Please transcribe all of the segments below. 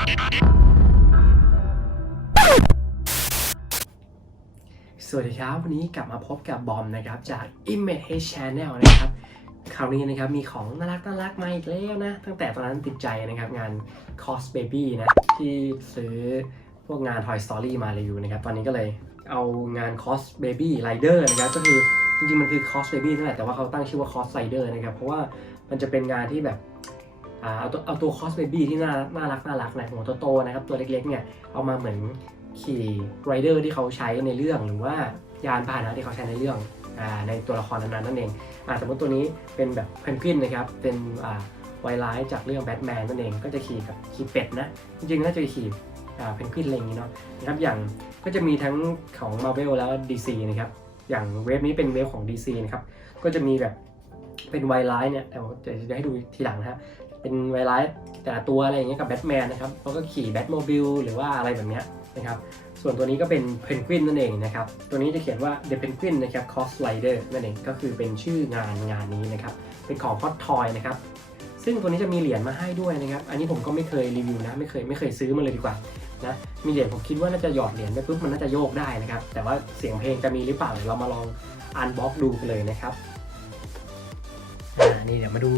สวัสดีครับ วันนี้กลับมาพบกับบอมนะครับ จาก Image H Channel นะครับ คราวนี้นะครับมีของน่ารักน่ารักมาอีกแล้วนะ ตั้งแต่ตอนนั้นติดใจนะครับงาน Cos Baby นะ ที่ซื้อพวกงาน Toy Story มารีวิวนะครับ ตอนนี้ก็เลยเอางาน Cos Baby Rider นะครับ ก็คือจริงๆมันคือ Cos Baby นั่นแหละแต่ว่าเขาตั้งชื่อว่า Cos Rider นะครับ เพราะว่ามันจะเป็นงานที่แบบ เอาตัวเอาตัว Cos Baby ที่น่าน่ารักน่ารักนะหัวโตๆนะครับตัวเล็กๆเนี่ยเอามาเหมือนขี่ไรเดอร์ที่เขาใช้ในเรื่องหรือว่ายานพาหนะที่เขาใช้ในเรื่องอในตัวละครนั้นๆนั่นเองอสมมติตัวนี้เป็นแบบเพนกวินนะครับเป็นไวไลท์จากเรื่องแบทแมนนั่นเองก็จะขี่กับขี่เป็ดนะจริงๆน่าจะขี่เพนกวินอะไรอย่างนี้เนาะนะครับอย่างก็จะมีทั้งของ Marvel แล้ว DC นะครับอย่างเว็บนี้เป็นเว็บของ DC นะครับก็จะมีแบบเป็นไวไลท์เนี่ยเดี๋ยวจะจะให้ดูทีหลังนะฮะ เป็นไวไลท์แต่ละตัวอะไรอย่างเงี้ยกับแบทแมนนะครับเขาก็ขี่แบทโมบิลหรือว่าอะไรแบบเนี้ยนะครับส่วนตัวนี้ก็เป็นเพนกวินนั่นเองนะครับ ตัวนี้จะเขียนว่า The Penguin นะครับ Cost Rider นั่นเองก็คือเป็นชื่องานงานนี้นะครับ เป็นของ Hot Toy นะครับ ซึ่งตัวนี้จะมีเหรียญมาให้ด้วยนะครับ อันนี้ผมก็ไม่เคยรีวิวนะ ไม่เคยไม่เคยซื้อมาเลยดีกว่านะ มีเหรียญผมคิดว่าน่าจะหยอดเหรียญไปปุ๊บมันน่าจะโยกได้นะครับ แต่ว่าเสียงเพลงจะมีหรือเปล่าเดี๋ยวเรามาลองอันบ็อกดูกันเลยนะครับ อ่า นี่เดี๋ยวมาดู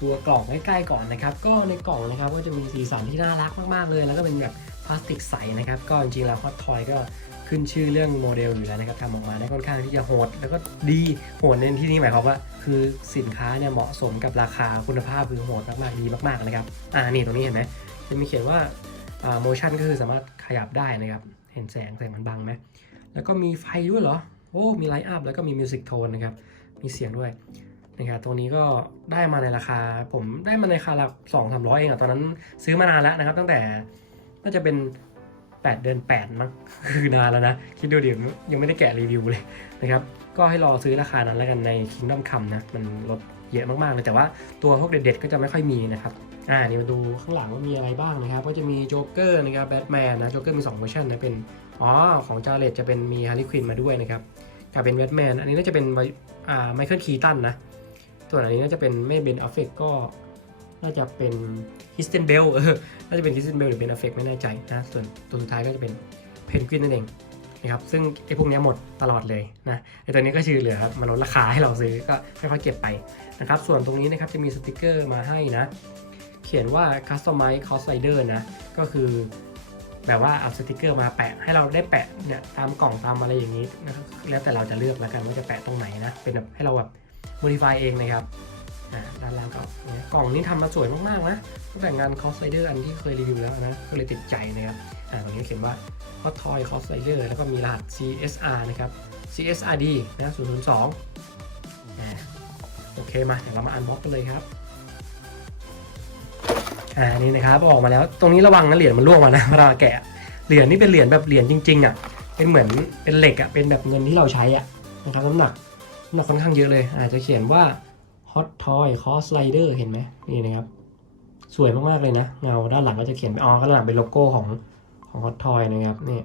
ตัวกล่องใกล้ๆก่อนนะครับ ก็ในกล่องนะครับก็จะมีสีสันที่น่ารักมากๆเลย แล้วก็เป็นแบบพลาสติกใสนะครับ ก็จริงๆแล้ว Hot Toy ก็ขึ้นชื่อเรื่องโมเดลอยู่แล้วนะครับทำออกมาได้ค่อนข้างที่จะโหด แล้วก็ดีโหดในที่นี้หมายความว่า คือสินค้าเนี่ยเหมาะสมกับราคาคุณภาพคือโหดมากๆดีมากๆนะครับอ่านี่ตรงนี้เห็นไหมจะมีเขียนว่าอ่า motion ก็คือสามารถขยับได้นะครับ เห็นแสงแสงมันบังไหมแล้วก็มีไฟด้วยเหรอโอ้มีไลท์อัพแล้วก็มีมิวสิกโทนนะครับมีเสียงด้วย นะครับตัวนี้ก็ได้มาในราคา ผมได้มาในราคาละสองสามร้อยเองอะตอนนั้นซื้อมานานแล้วนะครับ ตั้งแต่น่าจะเป็น8เดือน8มั้งคือนานแล้วนะ คิดดูดิยังไม่ได้แกะรีวิวเลยนะครับ ก็ให้รอซื้อราคานั้นแล้วกันใน Kingdom Come นะ มันลดเยอะมากๆเลยแต่ว่าตัวพวกเด็ดๆ ก็จะไม่ค่อยมีนะครับอ่านี่มาดูข้างหลังว่ามีอะไรบ้างนะครับ ก็จะมีโจ๊กเกอร์นะครับแบทแมนนะโจ๊กเกอร์มี2เวอร์ชันนะเป็นอ๋อของจาเลตจะเป็นมีฮาร์ลีควินมาด้วยนะครับกับเป็นแบทแมนอันนี้น่าจะเป็นอ่าไมเคิลคีตันนะ ส่วนอันนี้น่าจะเป็นไม่เบนอฟเฟกก็น่าจะเป็นฮิสเทนเบลเออน่าจะเป็นฮิสเทนเบลหรือเบนอฟเฟกไม่แน่ใจนะส่วนตัวสุดท้ายก็จะเป็นเพนกวินนั่นเองนะครับซึ่งไอ้พวกนี้หมดตลอดเลยนะไอ้ตัวนี้ก็ชื่อเหลือครับมันลดราคาให้เราซื้อก็ค่อยๆเก็บไปนะครับส่วนตรงนี้นะครับจะมีสติกเกอร์มาให้นะเขียนว่า Customize Cost Rider นะก็คือแบบว่าเอาสติกเกอร์มาแปะให้เราได้แปะเนี่ยตามกล่องตามอะไรอย่างนี้นะครับแล้วแต่เราจะเลือกแล้วกันว่าจะแปะตรงไหนนะเป็นแบบให้เราแบบ modify เองนะครับอ่าด้านล่างก็กล่องนี้ทำมาสวยมากๆนะตั้งแต่งาน Cost Rider อันที่เคยรีวิวแล้วนะก็เลยติดใจนะครับอ่าตรงนี้เขียนว่า Hot Toy Cost Rider แล้วก็มีรหัส CSR นะครับ CSRD นะ002อ่าโอเคมาเดี๋ยวเรามาอันบ็อกกันเลยครับอ่านี่นะครับออกมาแล้วตรงนี้ระวังนะเหรียญมันร่วงมานะเวลาแกะเหรียญนี่เป็นเหรียญแบบเหรียญจริงๆอะเป็นเหมือนเป็นเหล็กอะเป็นแบบเงินที่เราใช้อะนะครับน้ำหนัก น้ำหนักค่อนข้างเยอะเลย อาจจะเขียนว่า Hot Toy Cost Rider เห็นไหมนี่นะครับ สวยมากๆเลยนะ เงาด้านหลังก็จะเขียนอ๋อข้างหลังเป็นโลโก้ของของ Hot Toy นะครับนี่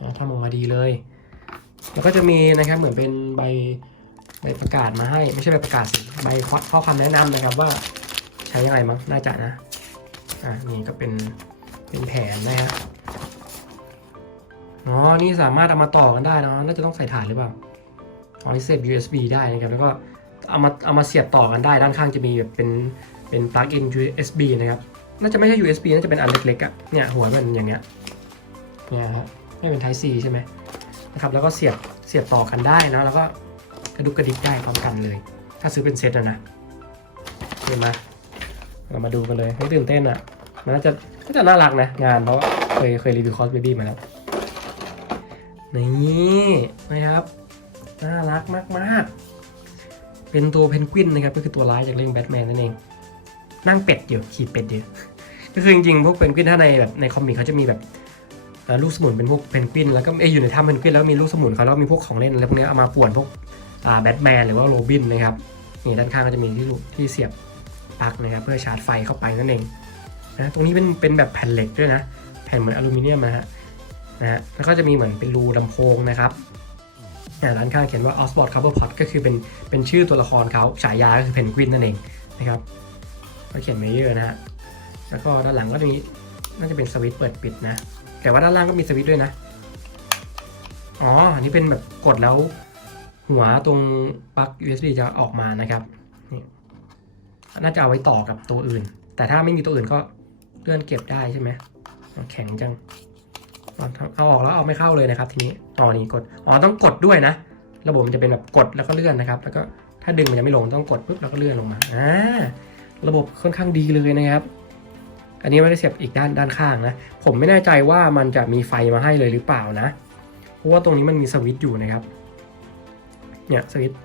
นะทำออกมาดีเลย แล้วก็จะมีนะครับเหมือนเป็นใบใบประกาศมาให้ ไม่ใช่ใบประกาศสิใบข้อความแนะนำนะครับว่าใช้ยังไงมั้งน่าจะนะอ่านี่ก็เป็นเป็นแผนนะครับอ๋อนี่สามารถเอามาต่อกันได้นะน่าจะต้องใส่ถ่านหรือเปล่า อ๋อนี่เสียบ USB ได้นะครับแล้วก็เอามาเอามาเสียบต่อกันได้ด้านข้างจะมีแบบเป็นเป็น plug in USB นะครับน่าจะไม่ใช่ USB น่าจะเป็นอันเล็กๆอะ่ะเนี่ยหัวมันอย่างเงี้ยเนี่ยฮะไม่เป็น Type C ใช่ไหมนะครับแล้วก็เสียบเสียบต่อกันได้นะแล้วก็กระดุกกระดิกได้พร้อมกันเลย ถ้าซื้อเป็นเซตอะนะเห็นไหมเรามาดูกันเลยให้ตื่นเต้นอะ่ะมันน่าจะน่าจะน่ารักนะงานเพราะเคยเคยรีวิวคอสเบบี้มาแล้วนี่นะครับ น่ารักมากๆ เป็นตัวเพนกวินนะครับก็คือตัวร้ายจากเรื่องแบทแมนนั่นเอง นั่งเป็ดอยู่ขี่เป็ดอยู่ก็คือจริงๆพวกเพนกวินถ้าในแบบในคอมิกเขาจะมีแบบลูกสมุนเป็นพวกเพนกวินแล้วก็เอยอยู่ในถ้ำเพนกวินแล้วมีลูกสมุนเขาแล้วมีพวกของเล่นอะไรพวกนี้เอามาป่วนพวกแบทแมนหรือว่าโรบินนะครับนี่ด้านข้างก็จะมีที่ที่เสียบปลั๊กนะครับเพื่อชาร์จไฟเข้าไปนั่นเองนะตรงนี้เป็นเป็นแบบแผ่นเหล็กด้วยนะ แผ่นเหมือนอลูมิเนียมนะฮะนะฮะแล้วก็จะมีเหมือนเป็นรูลำโพงนะครับ อ่าด้านข้างเขียนว่า o s b o r n Cobblepot ก็คือเป็นเป็นชื่อตัวละครเขาฉายาก็คือเพนกวินนั่นเองนะครับก็เขียนไว้เยอะนะฮะแล้วก็ด้านหลังก็จะมีน่าจะเป็นสวิตช์เปิดปิดนะ แต่ว่าด้านล่างก็มีสวิตช์ด้วยนะ อ๋อ อันนี้เป็นแบบกดแล้วหัวตรงปลั๊ก USB จะออกมานะครับนี่น่าจะเอาไว้ต่อกับตัวอื่น แต่ถ้าไม่มีตัวอื่นก็เลื่อนเก็บได้ใช่ไหมแข็งจัง เอาออกแล้วเอาไม่เข้าเลยนะครับ ทีนี้ต่อนี้กด อ๋อต้องกดด้วยนะ ระบบมันจะเป็นแบบกดแล้วก็เลื่อนนะครับ แล้วก็ถ้าดึงมันจะไม่ลงต้องกดปุ๊บแล้วก็เลื่อนลงมา อ่า ระบบค่อนข้างดีเลยนะครับ อันนี้ไม่ได้เสียบอีกด้านด้านข้างนะ ผมไม่แน่ใจว่ามันจะมีไฟมาให้เลยหรือเปล่านะ เพราะว่าตรงนี้มันมีสวิตช์อยู่นะครับ เนี่ยสวิตช์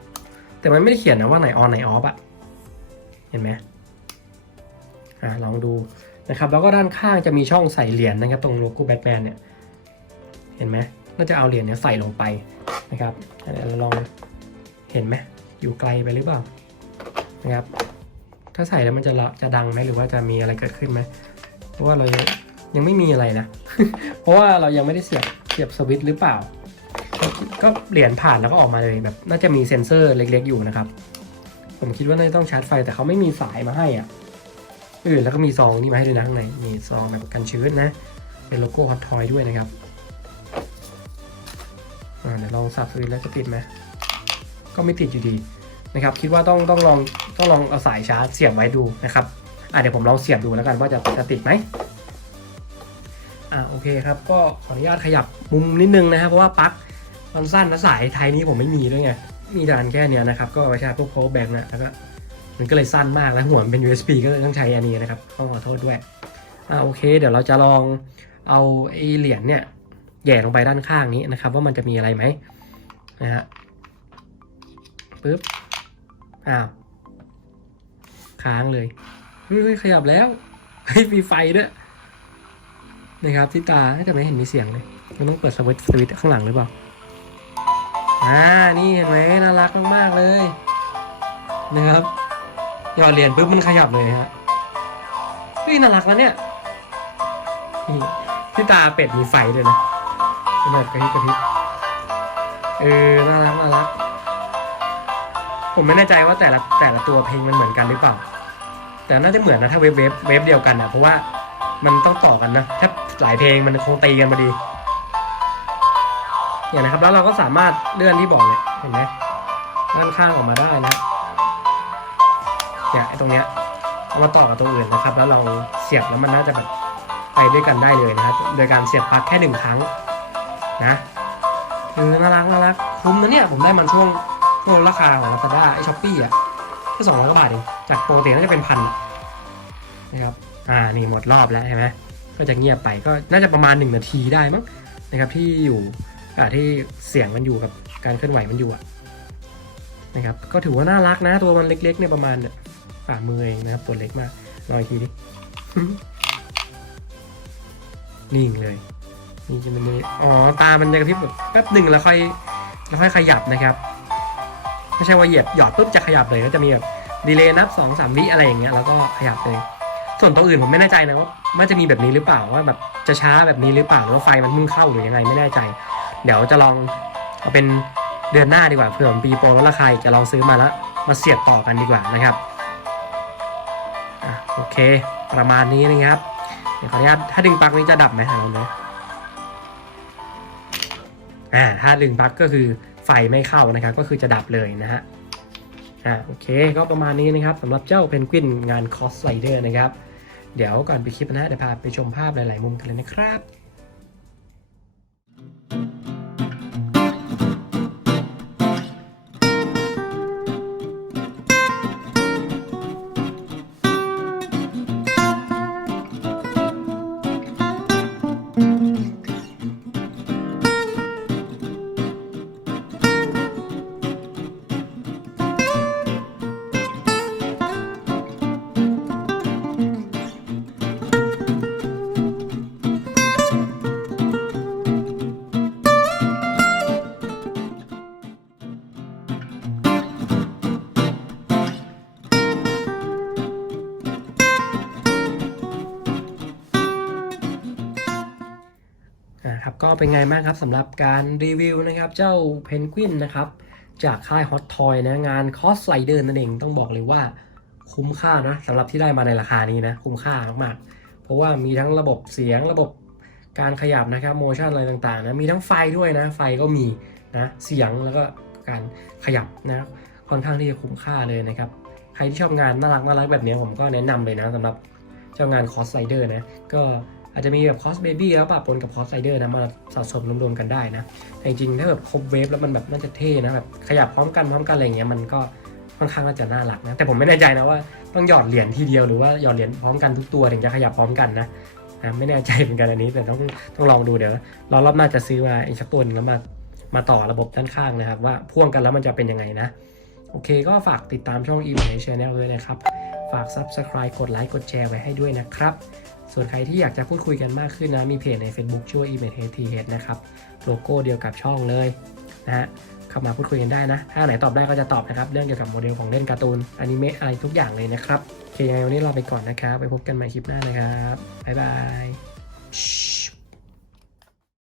แต่มันไม่ได้เขียนนะว่าไหนออนไหนออฟอะเห็นไหมอ่าลองดูนะครับ แล้วก็ด้านข้างจะมีช่องใส่เหรียญนะครับ ตรงโลโก้แบทแมนเนี่ย เห็นไหมน่าจะเอาเหรียญเนี้ยใส่ลงไปนะครับเดี๋ยวเราลองเห็นไหมอยู่ไกลไปหรือเปล่านะครับ ถ้าใส่แล้วมันจะละจะดังไหมหรือว่าจะมีอะไรเกิดขึ้นไหมเพราะว่าเรายังไม่มีอะไรนะ เพราะว่าเรายังไม่ได้เสียบเสียบสวิตช์หรือเปล่า ก็เหรียญผ่านแล้วก็ออกมาเลยแบบ น่าจะมีเซ็นเซอร์เล็ก ๆ อยู่นะครับ ผมคิดว่าน่าจะต้องชาร์จไฟแต่เขาไม่มีสายมาให้อะเออแล้วก็มีซองนี่มาให้ด้วยนะข้างในมีซองแบบกันชื้นนะ เป็นโลโก้ฮอตทอยด้วยนะครับ เดี๋ยวลองสับสวิตช์แล้วจะติดไหมก็ไม่ติดอยู่ดีนะครับ คิดว่าต้องต้องลองต้องลองเอาสายชาร์จเสียบไว้ดูนะครับอะเดี๋ยวผมลองเสียบดูแล้วกันว่าจะจะติดไหมอ่าโอเคครับ ก็ขออนุญาตขยับมุมนิดนึงนะครับเพราะว่าปลั๊กมันสั้นนะสายไทยนี้ผมไม่มีด้วยไงมีดานแค่เนี้ยนะครับ ก็เอาไว้ชาร์จพวก power bank นะแล้วก็มันก็เลยสั้นมากแล้วหัวมันเป็น USB ก็เลยต้องใช้อันนี้นะครับต้องขอโทษด้วยอ่าโอเค เดี๋ยวเราจะลองเอาไอเหรียญเนี่ย แย่ลงไปด้านข้างนี้นะครับ ว่ามันจะมีอะไรไหมนะฮะปึ๊บอ้าวค้างเลยเฮ้ยขยับแล้วเฮ้ยมีไฟด้วยนะครับที่ตาแต่ไม่เห็นมีเสียงเลยมันต้องเปิดสวิตช์สวิตช์ข้างหลังหรือเปล่าอ่านี่เห็นไหมน่ารักมากๆเลยนะครับหยอดเหรียญปุ๊บมันขยับเลยฮะเฮ้ยน่ารักแล้วเนี่ยที่ตาเป็ดมีไฟด้วยนะ เป็นแบบกระพริบกระพริบเออน่ารักน่ารักผมไม่แน่ใจว่าแต่ละแต่ละตัวเพลงมันเหมือนกันหรือเปล่า แต่น่าจะเหมือนนะถ้าเวฟเวฟเวฟเดียวกันนะเพราะว่ามันต้องต่อกันนะถ้าหลายเพลงมันคงตีกันพอดีเนี่ยนะครับแล้วเราก็สามารถเลื่อนที่บอกเนี่ยเห็นไหมด้านข้างออกมาได้นะเนี่ยไอ้ตรงเนี้ยเอามาต่อกับตรงอื่นนะครับ แล้วเราเสียบแล้วมันน่าจะแบบไปด้วยกันได้เลยนะครับ โดยการเสียบปลั๊กแค่หนึ่งครั้ง นะเออน่ารักน่ารักคุ้มนะเนี่ย ผมได้มันช่วงช่วงราคาของ Lazada ไอช้อปปี้อะแค่สองร้อยกว่าบาทเองจากปกติน่าจะเป็นพันนะครับอ่านี่หมดรอบแล้วใช่ไหมก็จะเงียบไปก็น่าจะประมาณ 1 นาทีได้มั้งนะครับที่อยู่อที่เสียงมันอยู่กับการเคลื่อนไหวมันอยู่ะนะครับก็ถือว่าน่ารักนะตัวมันเล็กๆเนี่ยประมาณฝ่ามือเองนะครับตัวเล็กมากลองอีกทีดินิ่งเลย นี่จะมันเลยอ๋อตามันจะกระพริบแบบแป๊บหนึ่งแล้วค่อยแล้วค่อยขยับนะครับ ไม่ใช่ว่าเหยียบหยอดปุ๊บจะขยับเลยก็จะมีแบบดีเลย์นับ2องสามวิอะไรอย่างเงี้ยแล้วก็ขยับเลยส่วนตัวอื่นผมไม่แน่ใจนะว่ามันจะมีแบบนี้หรือเปล่าว่าแบบจะช้าแบบนี้หรือเปล่าหรือว่าไฟมันเพิ่งเข้าหรือยังไงไม่แน่ใจ เดี๋ยวจะลองเอาเป็นเดือนหน้าดีกว่าเผื่อมปีโปรลดราคาจะลองซื้อมาแล้วมาเสียบต่อกันดีกว่านะครับอะโอเค ประมาณนี้นะครับ เดี๋ยวขออนุญาตถ้าดึงปลั๊กนี้จะดับไหมฮะเราเนี่ย อ่าถ้าดึงปลั๊กก็คือไฟไม่เข้านะครับ ก็คือจะดับเลยนะฮะอ่าโอเคก็ประมาณนี้นะครับสำหรับเจ้าเพนกวินงานคอสไลเดอร์นะครับ เดี๋ยวก่อนไปคลิปนะเดี๋ยวพาไปชมภาพหลาย ๆ มุมกันเลยนะครับ อ่าครับก็เป็นไงบ้างครับสำหรับการรีวิวนะครับเจ้าเพนกวินนะครับจากค่าย Hot Toy นะงานคอสไ i เดอร์นั่นเองต้องบอกเลยว่าคุ้มค่านะสำหรับที่ได้มาในราคานี้นะคุ้มค่ามากๆราะว่ามีทั้งระบบเสียงระบบการขยับนะครับโมชั่นอะไรต่างๆนะมีทั้งไฟด้วยนะไฟก็มีนะเสียงแล้วก็การขยับนะค่อนข้างที่จะคุ้มค่าเลยนะครับใครที่ชอบงานน่ารักน่ารักแบบนี้ผมก็แนะนำเลยนะสำหรับเจ้างานคอสไ i เดอร์นะก็ อาจจะมีแบบคอสเบบี้แล้วปะปนกับคอสไ i เดอร์นะมาสะสมรวมๆกันได้นะ แต่จริงๆถ้าแบบครบเวฟแล้วมันแบบน่าจะเท่นะแบบขยับพร้อมกันพร้อมกันอะไรเงี้ยมันก็ค่อนข้างน่าจะน่ารักนะ แต่ผมไม่แน่ใจนะว่าต้องหยอดเหรียญทีเดียวหรือว่าหยอดเหรียญพร้อมกันทุกตัวถึงจะขยับพร้อมกันนะนะไม่แน่ใจเหมือนกันอันนี้แต่ต้องต้องลองดูเดี๋ยวรอรอบหน้าจะซื้อมาอีกสักตัวนึงแล้วมามาต่อระบบด้านข้างนะครับ ว่าพ่วงกันแล้วมันจะเป็นยังไงนะ โอเคก็ฝากติดตามช่อง e m a i Channel ด้วยนะครับ ฝาก Subscribe กดไลค์กดแชร์ไว้ให้ด้วยนะครับ ส่วนใครที่อยากจะพูดคุยกันมากขึ้นนะ มีเพจใน Facebook ชื่อว่า e m a i t h นะครับ โลโก้เดียวกับช่องเลยนะฮะ เข้ามาพูดคุยกันได้นะ ถ้าไหนตอบได้ก็จะตอบนะครับ เรื่องเกี่ยวกับโมเดลของเล่นการ์ตูน อนิเมะอะไรทุกอย่างเลยนะครับ โอเคยังไงวันนี้เราไปก่อนนะครับ ไปพบกันใหม่คลิปหน้านะครับ บ๊ายบาย